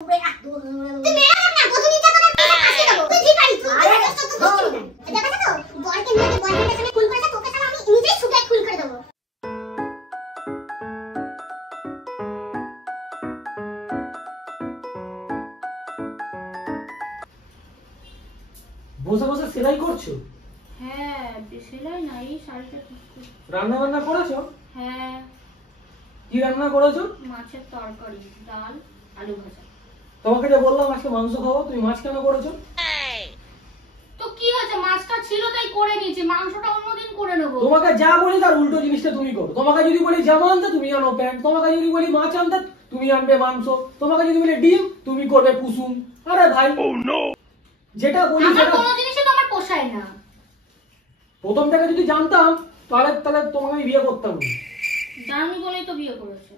বসে বসে সেলাই করছো? হ্যাঁ, সেলাই না, এই শাড়িটা ঠিক করছি। রান্না বান্না করেছো? হ্যাঁ। কি রান্না করেছো? মাছের তরকারি, ডাল, আলু ভাজা। তোমাকে যে বললাম আজকে মাংস খাবো, তুমি মাছ কেন করেছো? তো কি হয়েছে, মাছটা ছিল তাই করে নিয়েছি, মাংসটা অন্যদিন করে নেব। তোমাকে যা বলি তার উল্টো জিনিসটা তুমি করো। তোমাকে যদি বলি জামা আনতে, তুমি আনো প্যান্ট। তোমাকে যদি বলি মাছ আনতে, তুমি আনবে মাংস। তোমাকে যদি বলি ডিম, তুমি করবে কুসুম। আরে ভাই, যেটা বলি আমার কোনো জিনিসই তো আমার পোষায় না। প্রথম থেকে যদি জানতাম তাহলে তোমাকে আমি বিয়ে করতাম না। জানি বলেই তো বিয়ে করেছে।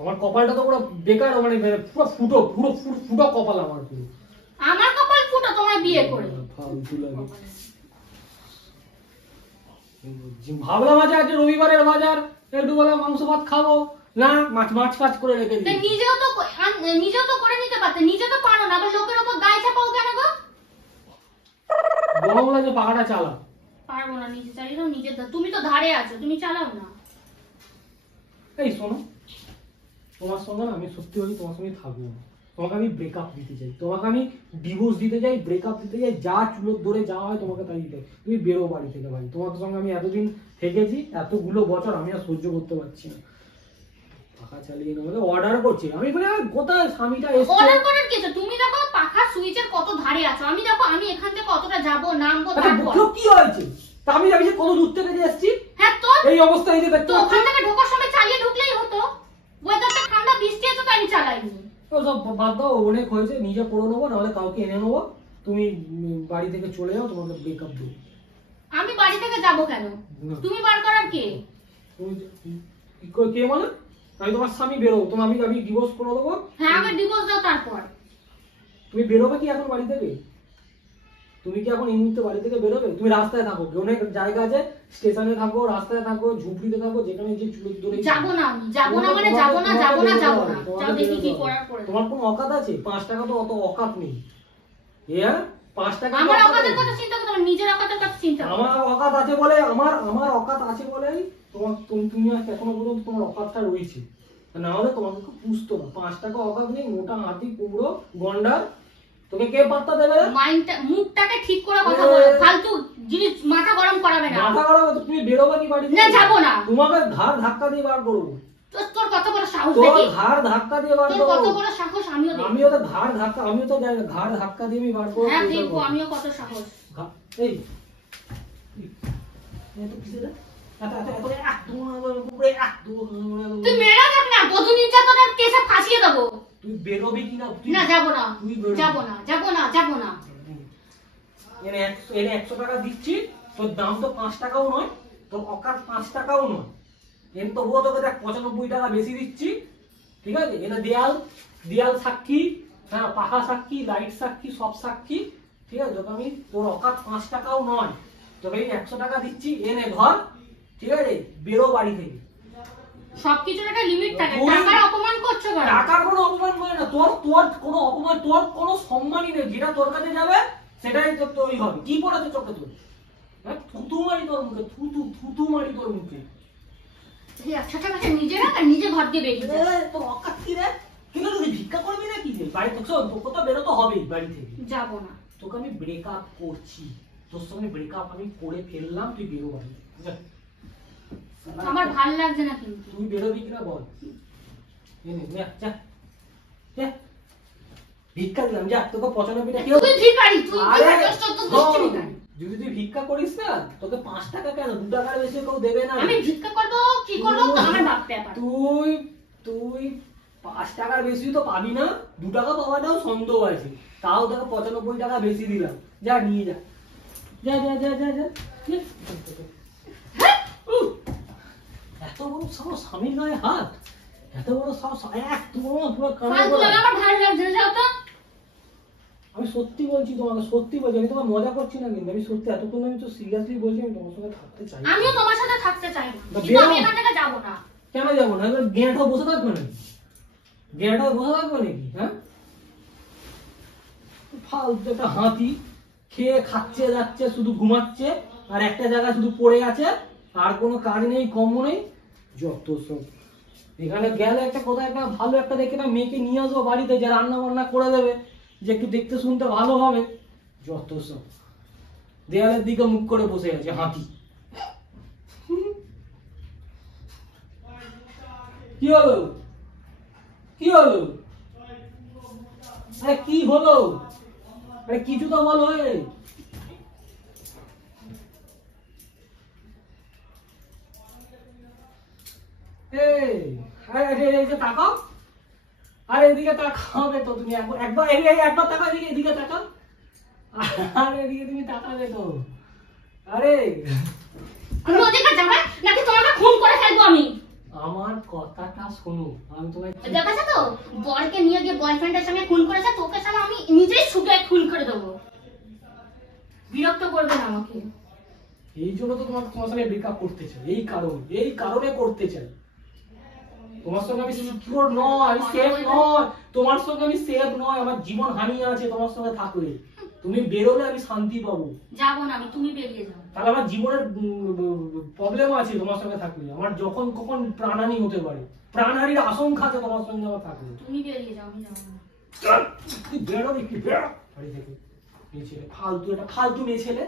আমার কপালটা তো পুরো বেকার, মানে পুরো ফুটো কপাল আমার পুরো। আমার কপাল ফুটো তোমার বিয়ে করে। ফালতু লাগে। ভাবলাম আজকে রবিবারের বাজার, একটু বলে মাংস ভাত খাবো, না মাছ ফাছ করে রেখে দিই। নিজেও তো করে নিতে পারতে, নিজে তো পারো না, আবার লোকের উপর গায়ে চাপাও কেন গো? বড় বলে যে পাখাটা চালা। পারবো না, নিজে চালিয়ে নিজের, তুমি তো ধারে আছো, তুমি চালাও না। এই শোনো, তোমার সঙ্গে না আমি সত্যি বলি তোমার সঙ্গে থাকবো না। তোমাকে আমি ব্রেকআপ দিতে চাই, তোমাকে আমি ডিভোর্স দিতে চাই, ব্রেকআপ দিতে চাই, যা চুলোর ধরে যা হয় তোমাকে তাই দিতে। তুমি বেরো বাড়ি থেকে ভাই। তোমার সঙ্গে আমি এতদিন থেকেছি, এতগুলো বছর আমি আর সহ্য করতে পারছি না। পাখা চালিয়ে না বলে অর্ডার করছি আমি, বলে কোথায় স্বামীটা এসে অর্ডার করার কি আছে? তুমি দেখো পাখা সুইচের কত ধারে আছো, আমি দেখো আমি এখান থেকে কতটা যাব নামবো, তারপর কি হয়েছে? তা আমি যে কত দূর থেকে যে আসছি। হ্যাঁ, তো এই অবস্থা এই দেখতে তো ওখান থেকে ঢোকার সময় চালিয়ে ঢুকলেই হতো। ওয়েদারটা ঠান্ডা, বৃষ্টি আছে তো আমি চালাইনি। তো সব বাদ দাও, অনেক হয়েছে, নিজে করে নেবো, নাহলে কাউকে এনে নেবো। তুমি বাড়ি থেকে চলে যাও, তোমাকে ব্রেকআপ দেবো। আমি বাড়ি থেকে যাব কেন? তুমি বার করার কে? কে মানে? আমি তোমার স্বামী, বেরো। তোমার আমি ডিভোর্স করে দেবো। হ্যাঁ, আগে ডিভোর্স দাও, তারপর তুমি বেরোবে কি এখন বাড়ি থেকে? তুমি কি এখন এই মুহূর্তে বাড়ি থেকে বেরোবে? তুমি রাস্তায় থাকো, অনেক জায়গা আছে, স্টেশনে থাকো, রাস্তায় থাকো, ঝুপড়িতে থাকো, যেখানে যে চুলোর ধরে যাবো না। আমি যাবো না মানে যাবো না, যাবো না, যাবো না। যাও দেখি কি করার করে। তোমার কোনো অকাত আছে? 5 টাকা তো অত অকাত নেই। হ্যাঁ, 5 টাকা। আমার অকাতের কথা চিন্তা করো, নিজের অকাতের কথা চিন্তা করো। আমার অকাত আছে বলে, আমার অকাত আছে বলেই তুমি এখনো পর্যন্ত তোমার অকাতটা রয়েছে। না হলে তোমাকে খুব পুষতো না। 5 টাকা অকাত নেই, মোটা হাতি কুমড়ো গন্ডার, তোকে কে পাত্তা দেবে? মুখটাকে ঠিক করে কথা বলো, ফালতু জিনিস মাথা গরম করাবে না। মাথা গরম? তুমি বেরোবে কি বাড়ি থেকে? না, যাবো না। তোমাকে ঘাড় ধাক্কা দিয়ে বার করবো। তোর কত বড় সাহস দেখি? দেখি। তোর ঘাড় ধাক্কা দিয়ে বার করব। তোর কত বড় সাহস আমিও দেখব। আমিও তো ঘাড় ধাক্কা, আমিও তো জানি ঘাড় ধাক্কা দিয়ে আমি বার করব। হ্যাঁ, দেখবো আমিও কত সাহস। এই তো কিসে রে? তুই মেরা দেখ না, বধূ নির্যাতনের কেসে ফাঁসিয়ে দেবো। তুই বেরোবি কি না? না, যাবো না, যাবো না, যাবো না, যাবো না। এনে 100 টাকা দিচ্ছি, তোর দাম তো 5 টাকাও নয়, তোর অকাত 5 টাকাও নয়। এর তবুও তোকে দেখ 95 টাকা বেশি দিচ্ছি, ঠিক আছে? এটা দেয়াল সাক্ষী, হ্যাঁ, পাখা সাক্ষী, লাইট সাক্ষী, সব সাক্ষী, ঠিক আছে? তোকে আমি, তোর অকাত 5 টাকাও নয়, তোকে 100 টাকা দিচ্ছি, এনে ঘর, ঠিক আছে? বেরো বাড়ি থেকে। সবকিছুর একটা লিমিট থাকে। টাকার অপমান করছো কেন? টাকার কোনো অপমান করে না। তোর কোনো অপমান, তোর কোনো সম্মানই নেই। যেটা তোর কাছে যাবে সেটাই তোর তৈরি হবে। কি পড়াতে চোখে তোর? থুতু মারি তোর মুখে, থুতু মারি তোর মুখে। এই 100 টাকাটা নিজে রাখ আর নিজে ঘর দিয়ে বেরিয়ে যা। তোর অকাত কি রে? তুই না ভিক্ষা করবি না কি? বাড়ি থেকে তোকে তো বেরোতে হবেই বাড়ি থেকে। যাবো না। তোকে আমি ব্রেকআপ করছি, তোর সঙ্গে ব্রেকআপ আমি করে ফেললাম, তুই বেরো বাড়ি। আমার ভাল লাগছে না কিন্তু। তুই বেরোবি কিনা বল? যা, ভিক্ষা দিলাম, যা। তোকে 95 টাকা। তুই ভিখারি, তুই ভিখারি। যদি তুই ভিক্ষা করিস না, তোকে 5 টাকা কেন, 2 টাকার বেশি কেউ দেবে না। আমি ভিক্ষা করবো কি করবো তো আমার বাপ ব্যাপার। তুই 5 টাকার বেশি তো পাবি না, 2 টাকা পাওয়াটাও সন্দেহ আছে। তাও তোকে 95 টাকা বেশি দিলাম, যা নিয়ে যা। যা যা যা যা যা। এত বড় সাহস, স্বামীর গায়ে হাত! এত বড় সাহস! আমার ভালো লাগছে না, যাও তো। আমি সত্যি বলছি তোমাকে, সত্যি বলছি, আমি তোমার মজা করছি না কিন্তু আমি সত্যি, এতক্ষণ আমি তো সিরিয়াসলি বলছি, আমি তোমার সঙ্গে থাকতে চাই। আমিও তোমার সাথে থাকতে চাই না, কিন্তু আমি এখান থেকে যাব না। কেন যাবো না? গেঁটো বসে থাকবো নাকি? গেঁটো বসে থাকবো নাকি? হ্যাঁ, ফালতু একটা হাতি, খেয়ে খাচ্ছে যাচ্ছে, শুধু ঘুমাচ্ছে, আর একটা জায়গায় শুধু পড়ে আছে, আর কোনো কাজ নেই, কম্ম নেই, যত সব। এখানে গেলে একটা কোথায় একটা ভালো একটা দেখে না মেয়েকে নিয়ে আসবো বাড়িতে, যে রান্না বান্না করে দেবে, যে একটু দেখতে শুনতে ভালো হবে, যত সব। দেয়ালের দিকে মুখ করে বসে আছে হাতি। কি হলো, কি হলো, আরে কি হলো, আরে কিছু তো বলো। এদিকে তাকাও, আরে এদিকে তাকাবে তো তুমি, একবার একবার তাকাও এদিকে, এদিকে তাকাও, আরে এদিকে তুমি তাকাবে তো। আরে আমি ওদিকে যাবে নাকি তোমাকে খুন করে ফেলবো আমি? আমার কথাটা শোনো, আমি তোমায় দেখেছো তো, বরকে নিয়ে গিয়ে বয়ফ্রেন্ডের সঙ্গে খুন করেছে, তোকে সালা আমি নিজেই শুকে খুন করে দেবো। বিরক্ত করবে না আমাকে। এই জন্য তো তোমার সঙ্গে ব্রেকআপ করতে চাই, এই কারণে করতে চাই। তোমার সঙ্গে আমি সিকিউর নয়, আমি সেফ নয়, তোমার সঙ্গে আমি সেফ নয়, আমার জীবন হানি আছে তোমার সঙ্গে থাকলে। তুমি বেরোলে আমি শান্তি পাবো। যাবো না আমি, তুমি বেরিয়ে যাও। তাহলে আমার জীবনের প্রবলেম আছে তোমার সঙ্গে থাকলে, আমার যখন কখন প্রাণহানি হতে পারে, প্রাণহানির আশঙ্কা আছে তোমার সঙ্গে আমার থাকলে। তুমি বেরিয়ে যাও, আমি যাবো না। তুই বেরো দেখি, বেরো বাড়ি থেকে। মেয়ে ছেলে, ফালতু, একটা ফালতু মেয়ে ছেলে।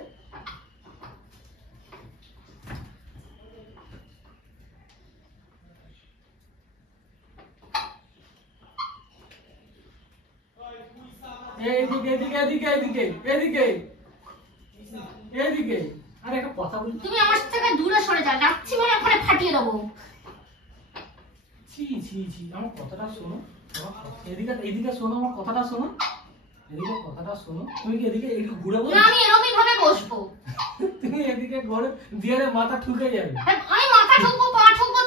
এদিকে এদিকে এদিকে এদিকে এদিকে এদিকে। আরে একটা কথা বলি, তুমি আমার থেকে দূরে সরে যাও, যাচ্ছি মানে ওখানে ফাটিয়ে দেবো। ছি ছি ছি, আমার কথাটা শোনো, এদিকে এদিকে শোনো, আমার কথাটা শোনো, এদিকে কথাটা শোনো। তুমি কি এদিকে একটু ঘুরে বলো, না আমি এরকমই ভাবে বসবো। তুমি এদিকে ঘুরে দিয়ে মাথা ঠুকে যাবে। আমি মাথা ঠুকবো, পা ঠুকবো,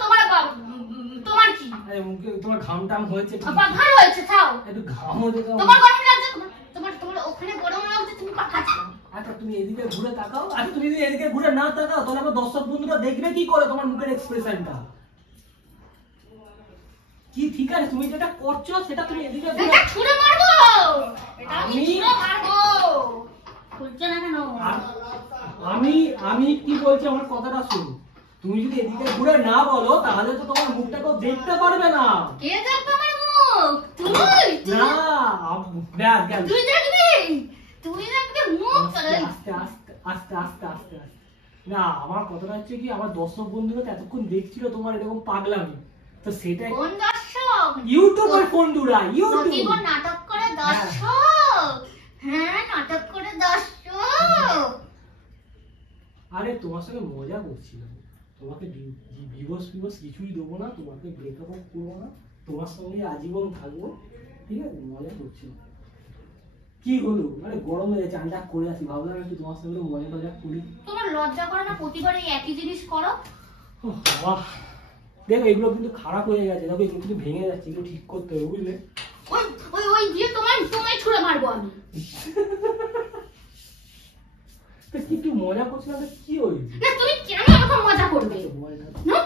তোমার কি? আরে মুখে তোমার ঘাম টাম হয়েছে, ভালো হয়েছে, খাও। একটু ঘাম হয়ে যেত। তোমার গরম লাগছে, তোমার ওখানে গরম লাগছে, তুমি পাখা চালাও। আচ্ছা তুমি এদিকে ঘুরে তাকাও। আচ্ছা তুমি যদি এদিকে ঘুরে না তাকাও, তাহলে আমার দর্শক বন্ধুরা দেখবে কি করে তোমার মুখের এক্সপ্রেশনটা কি? ঠিক আছে, তুমি যেটা করছো সেটা তুমি এদিকে এটা ছুঁড়ে মারবো, এটা আমি ছুঁড়ে মারবো। খুলছে না কেন? আমি কি বলছি, আমার কথাটা শোনো। তুমি যদি এদিকে ঘুরে না বলো, তাহলে তো তোমার মুখটা কেউ দেখতে পারবে না। কে দেখবে আমার মুখ? তুই? না, ব্যাস গেল। তুই দেখবি, তুই দেখবি মুখ। আস্তে আস্তে আস্তে আস্তে আস্তে আস্তে। না, আমার কথাটা হচ্ছে কি, আমার দর্শক বন্ধুরা তো এতক্ষণ দেখছিল তোমার এরকম পাগলামি, তো সেটা কোন দর্শক? ইউটিউবের বন্ধুরা, ইউটিউব জীবন নাটক করে দর্শক। হ্যাঁ, নাটক করে দর্শক। আরে তোমার সঙ্গে মজা করছিলাম, তোমাকে ডিভোর্স কিছুই দেবো না, তোমাকে ব্রেকআপ করবো না, তোমার সঙ্গে আজীবন থাকবো, ঠিক আছে? মজা করছিলাম। কি হলো, আরে গরম হয়ে চানটা করে আসি, ভাবলাম একটু তোমার সঙ্গে মজা টজা করি। তোমার লজ্জা করে না প্রতিবার এই একই জিনিস করো? দেখো এগুলো কিন্তু খারাপ হয়ে গেছে, দেখো এগুলো কিন্তু ভেঙে যাচ্ছে, এগুলো ঠিক করতে হবে, বুঝলে? ওই ওই ওই দিয়ে তোমায় ছুঁড়ে মারবো আমি। একটু মজা করছিলাম, কি হয়েছে? না তুমি কেন এরকম মজা করবে? না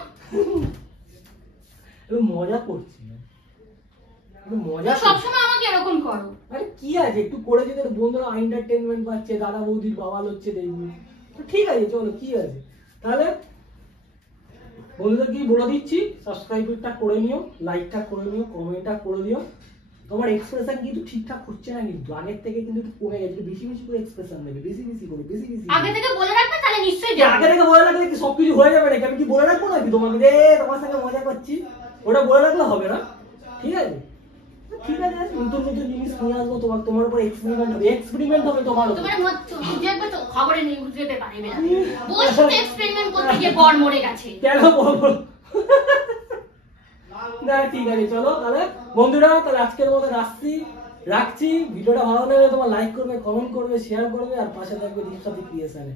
মজা করছিলাম, মজা সবসময় আমাকে এরকম করো। আরে কি আছে, একটু করে যদি বন্ধুরা এন্টারটেইনমেন্ট পাচ্ছে, দাদা বৌদির বাবা হচ্ছে দেখবি, তো ঠিক আছে, চলো, কি আছে। তাহলে বন্ধুদের কি বলে দিচ্ছি, সাবস্ক্রাইবটা করে নিও, লাইকটা করে নিও, কমেন্টটা করে দিও। তোমার এক্সপ্রেশন কিন্তু ঠিকঠাক হচ্ছে না, কিন্তু আগের থেকে কিন্তু একটু কমে গেছে, বেশি বেশি করে এক্সপ্রেশন দেবে, বেশি বেশি করে, বেশি বেশি। আগে থেকে বলে রাখবে, তাহলে নিশ্চয়ই দেবে। আগে থেকে বলে রাখলে কি সবকিছু হয়ে যাবে নাকি? আমি কি বলে রাখবো নাকি তোমাকে যে তোমার সঙ্গে মজা করছি? ওটা বলে রাখলে হবে না, ঠিক আছে? ঠিক আছে, নতুন নতুন জিনিস নিয়ে আসবো, তোমার উপর এক্সপেরিমেন্ট হবে তোমার উপর। তোমার দেখবে তো খবরে নিউজ দিতে পারবে না, বসে এক্সপেরিমেন্ট করতে গিয়ে বর মরে গেছে। কেন বলবো না? ঠিক আছে, চলো তাহলে বন্ধুরা, তাহলে আজকের মতো রাখছি। ভিডিওটা ভালো লাগলে তোমার লাইক করবে, কমেন্ট করবে, শেয়ার করবে, আর পাশে থাকবে দীপসাদি ক্রিয়েশনে।